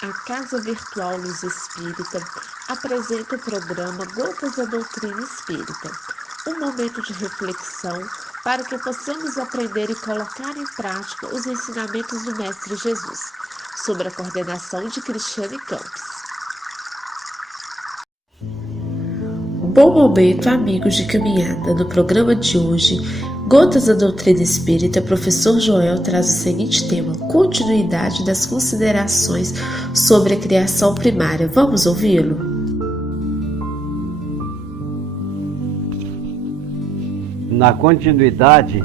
A Casa Virtual Luz Espírita apresenta o programa Gotas da Doutrina Espírita, um momento de reflexão para que possamos aprender e colocar em prática os ensinamentos do Mestre Jesus, sob a coordenação de Cristiane Campos. Bom momento, amigos de caminhada. No programa de hoje, Gotas da Doutrina Espírita, professor Joel traz o seguinte tema: continuidade das considerações sobre a criação primária. Vamos ouvi-lo? Na continuidade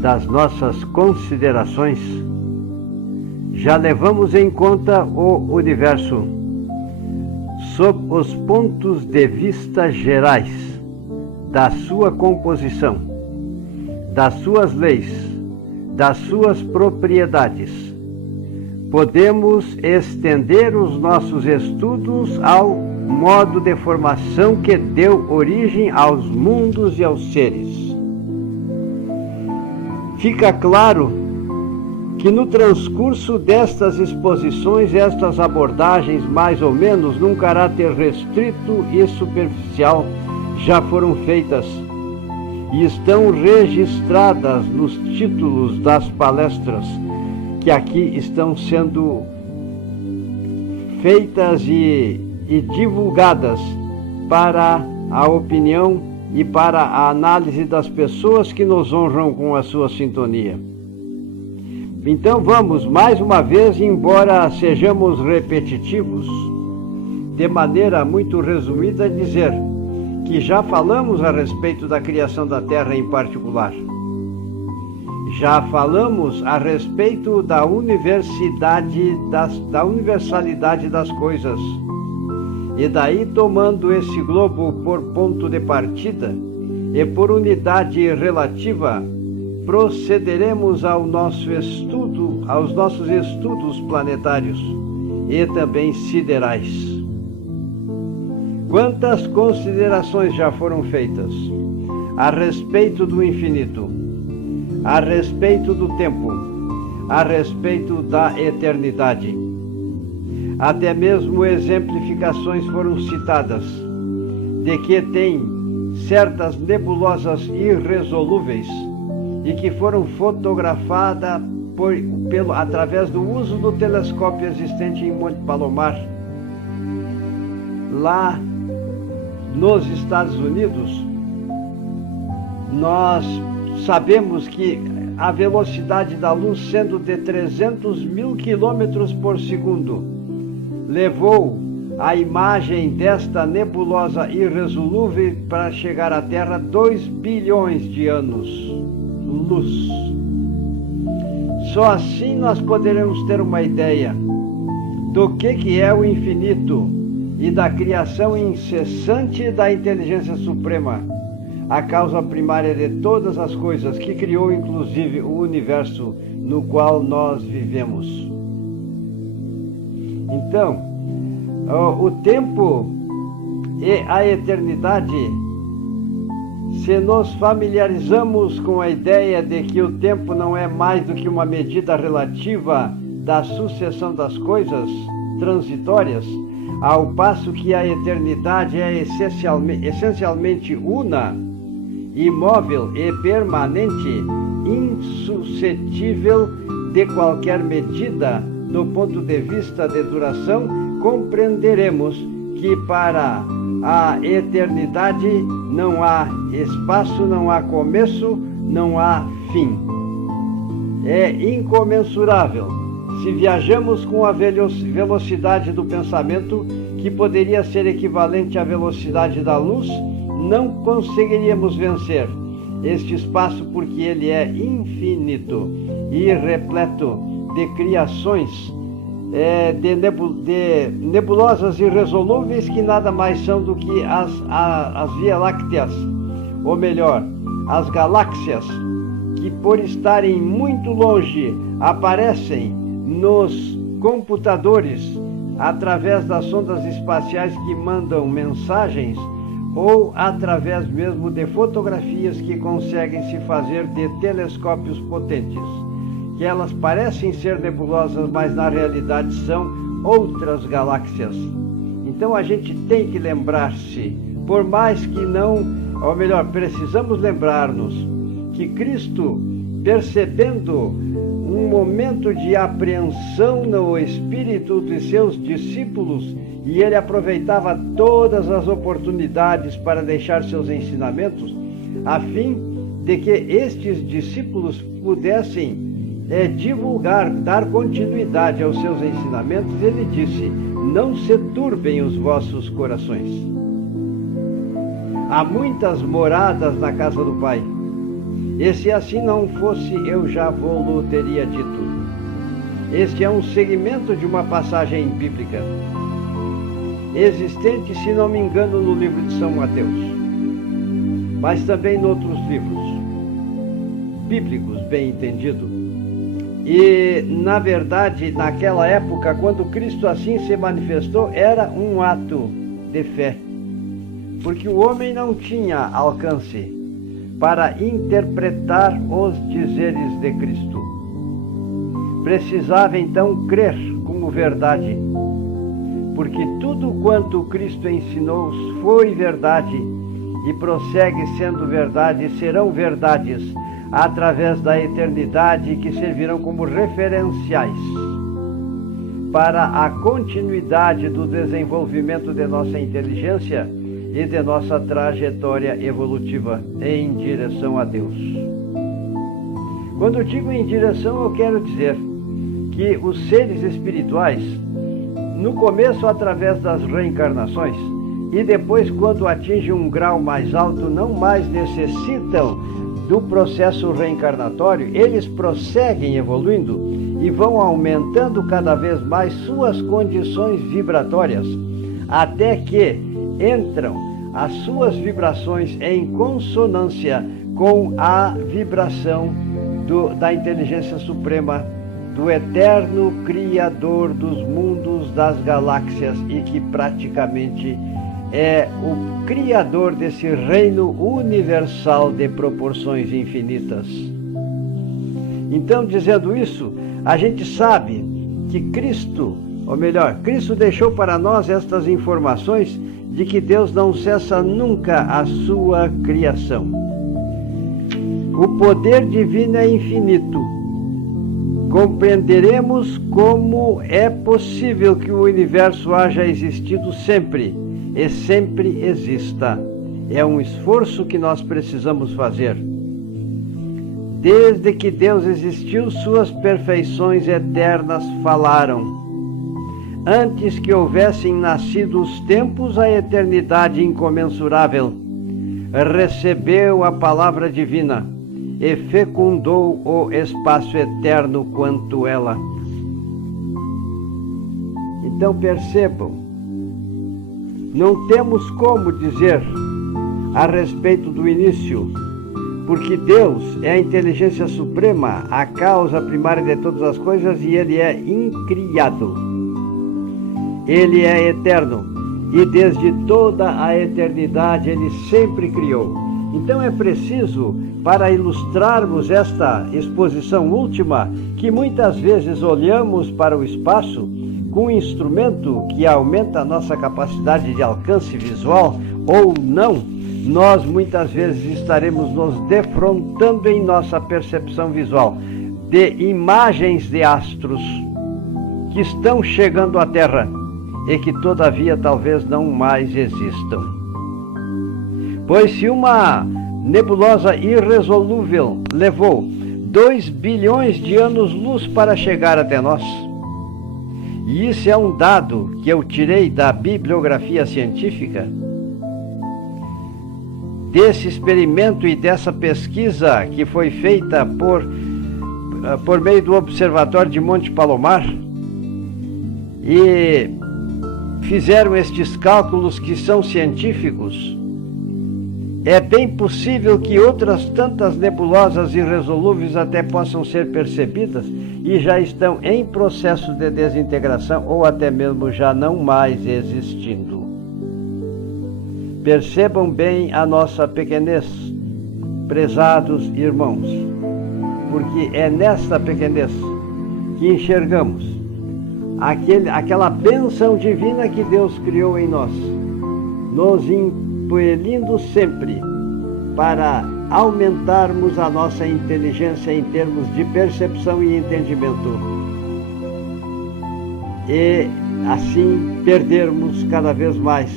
das nossas considerações, já levamos em conta o universo sob os pontos de vista gerais da sua composição, das suas leis, das suas propriedades. Podemos estender os nossos estudos ao modo de formação que deu origem aos mundos e aos seres. Fica claro que no transcurso destas exposições, estas abordagens, mais ou menos num caráter restrito e superficial, já foram feitas e estão registradas nos títulos das palestras que aqui estão sendo feitas e divulgadas para a opinião e para a análise das pessoas que nos honram com a sua sintonia. Então vamos, mais uma vez, embora sejamos repetitivos, de maneira muito resumida, dizer que já falamos a respeito da criação da Terra em particular. Já falamos a respeito da universalidade das coisas. E daí, tomando esse globo por ponto de partida e por unidade relativa, procederemos aos nossos estudos planetários e também siderais. Quantas considerações já foram feitas a respeito do infinito, a respeito do tempo, a respeito da eternidade. Até mesmo exemplificações foram citadas de que tem certas nebulosas irresolúveis e que foram fotografadas através do uso do telescópio existente em Monte Palomar, lá nos Estados Unidos. Nós sabemos que a velocidade da luz, sendo de 300 mil quilômetros por segundo, levou a imagem desta nebulosa irresolúvel para chegar à Terra 2 bilhões de anos-luz. Só assim nós poderemos ter uma ideia do que é o infinito e da criação incessante da inteligência suprema, a causa primária de todas as coisas, que criou inclusive o universo no qual nós vivemos. Então, o tempo e a eternidade, se nos familiarizamos com a ideia de que o tempo não é mais do que uma medida relativa da sucessão das coisas transitórias, ao passo que a eternidade é essencialmente una, imóvel e permanente, insuscetível de qualquer medida do ponto de vista de duração, compreenderemos que para a eternidade não há espaço, não há começo, não há fim. É incomensurável. Se viajamos com a velocidade do pensamento, que poderia ser equivalente à velocidade da luz, não conseguiríamos vencer este espaço, porque ele é infinito e repleto de criações, de nebulosas irresolúveis, que nada mais são do que as Via Lácteas, ou melhor, as galáxias, que por estarem muito longe aparecem nos computadores através das sondas espaciais que mandam mensagens, ou através mesmo de fotografias que conseguem se fazer de telescópios potentes, que elas parecem ser nebulosas, mas na realidade são outras galáxias. Então a gente tem que lembrar-se, por mais que não, ou melhor, precisamos lembrar-nos que Cristo, percebendo um momento de apreensão no espírito dos seus discípulos, e ele aproveitava todas as oportunidades para deixar seus ensinamentos, a fim de que estes discípulos pudessem divulgar, dar continuidade aos seus ensinamentos, ele disse: não se turbem os vossos corações. Há muitas moradas na casa do Pai, e se assim não fosse, eu já vou-lo teria dito. Este é um segmento de uma passagem bíblica, existente, se não me engano, no livro de São Mateus, mas também em outros livros bíblicos, bem entendido. E, na verdade, naquela época, quando Cristo assim se manifestou, era um ato de fé, porque o homem não tinha alcance para interpretar os dizeres de Cristo. Precisava então crer como verdade, porque tudo quanto Cristo ensinou foi verdade e prossegue sendo verdade e serão verdades através da eternidade, que servirão como referenciais para a continuidade do desenvolvimento de nossa inteligência e de nossa trajetória evolutiva em direção a Deus. Quando digo em direção, eu quero dizer que os seres espirituais, no começo através das reencarnações e depois quando atingem um grau mais alto, não mais necessitam do processo reencarnatório, eles prosseguem evoluindo e vão aumentando cada vez mais suas condições vibratórias, até que entram as suas vibrações em consonância com a vibração da inteligência suprema, do eterno Criador dos mundos, das galáxias, e que praticamente é o Criador desse reino universal de proporções infinitas. Então, dizendo isso, a gente sabe que Cristo, ou melhor, Cristo deixou para nós estas informações de que Deus não cessa nunca a sua criação. O poder divino é infinito. Compreenderemos como é possível que o universo haja existido sempre e sempre exista. É um esforço que nós precisamos fazer. Desde que Deus existiu, suas perfeições eternas falaram. Antes que houvessem nascido os tempos, a eternidade incomensurável recebeu a palavra divina e fecundou o espaço eterno quanto ela. Então percebam, não temos como dizer a respeito do início, porque Deus é a inteligência suprema, a causa primária de todas as coisas, e Ele é incriado. Ele é eterno, e desde toda a eternidade Ele sempre criou. Então é preciso, para ilustrarmos esta exposição última, que muitas vezes olhamos para o espaço com um instrumento que aumenta a nossa capacidade de alcance visual ou não, nós muitas vezes estaremos nos defrontando em nossa percepção visual de imagens de astros que estão chegando à Terra e que todavia talvez não mais existam. Pois se uma nebulosa irresolúvel levou 2 bilhões de anos-luz para chegar até nós, e isso é um dado que eu tirei da bibliografia científica, desse experimento e dessa pesquisa que foi feita por meio do Observatório de Monte Palomar, e fizeram estes cálculos que são científicos, é bem possível que outras tantas nebulosas irresolúveis até possam ser percebidas e já estão em processo de desintegração ou até mesmo já não mais existindo. Percebam bem a nossa pequenez, prezados irmãos, porque é nesta pequenez que enxergamos aquela bênção divina que Deus criou em nós, nos impelindo sempre para aumentarmos a nossa inteligência em termos de percepção e entendimento, e assim perdermos cada vez mais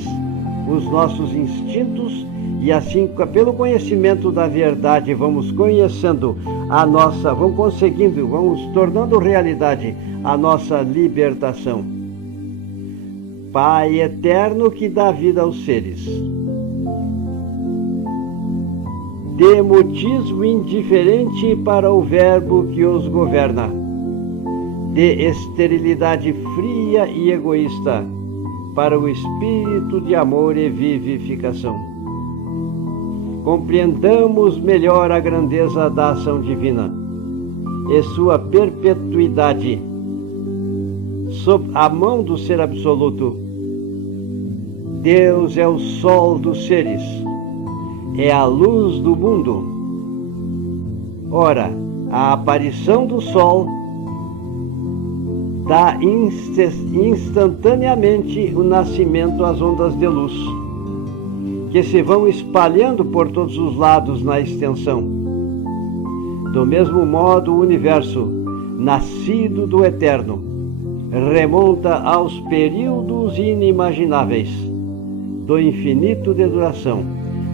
os nossos instintos, e assim, pelo conhecimento da verdade, vamos conhecendo vamos tornando realidade a nossa libertação. Pai eterno que dá vida aos seres, dê mutismo indiferente para o verbo que os governa, dê esterilidade fria e egoísta para o espírito de amor e vivificação. Compreendamos melhor a grandeza da ação divina e sua perpetuidade sob a mão do Ser Absoluto. Deus é o sol dos seres, é a luz do mundo. Ora, a aparição do sol dá instantaneamente o nascimento às ondas de luz, que se vão espalhando por todos os lados na extensão. Do mesmo modo, o universo, nascido do Eterno, remonta aos períodos inimagináveis do infinito de duração,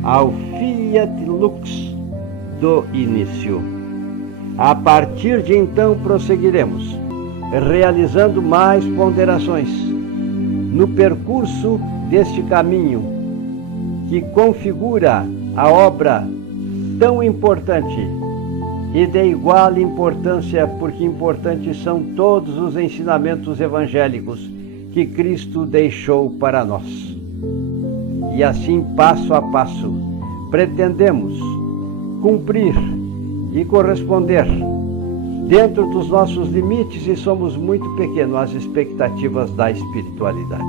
ao Fiat Lux do início. A partir de então prosseguiremos, realizando mais ponderações no percurso deste caminho que configura a obra tão importante e de igual importância, porque importantes são todos os ensinamentos evangélicos que Cristo deixou para nós. E assim, passo a passo, pretendemos cumprir e corresponder dentro dos nossos limites, e somos muito pequenos às expectativas da espiritualidade.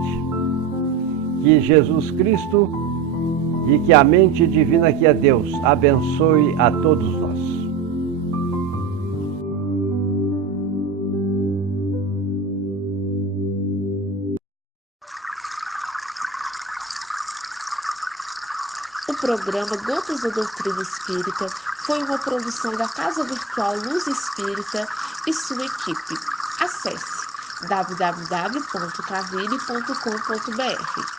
Que Jesus Cristo e que a mente divina que é Deus abençoe a todos nós. O programa Gotas da Doutrina Espírita foi uma produção da Casa Virtual Luz Espírita e sua equipe. Acesse www.cavile.com.br.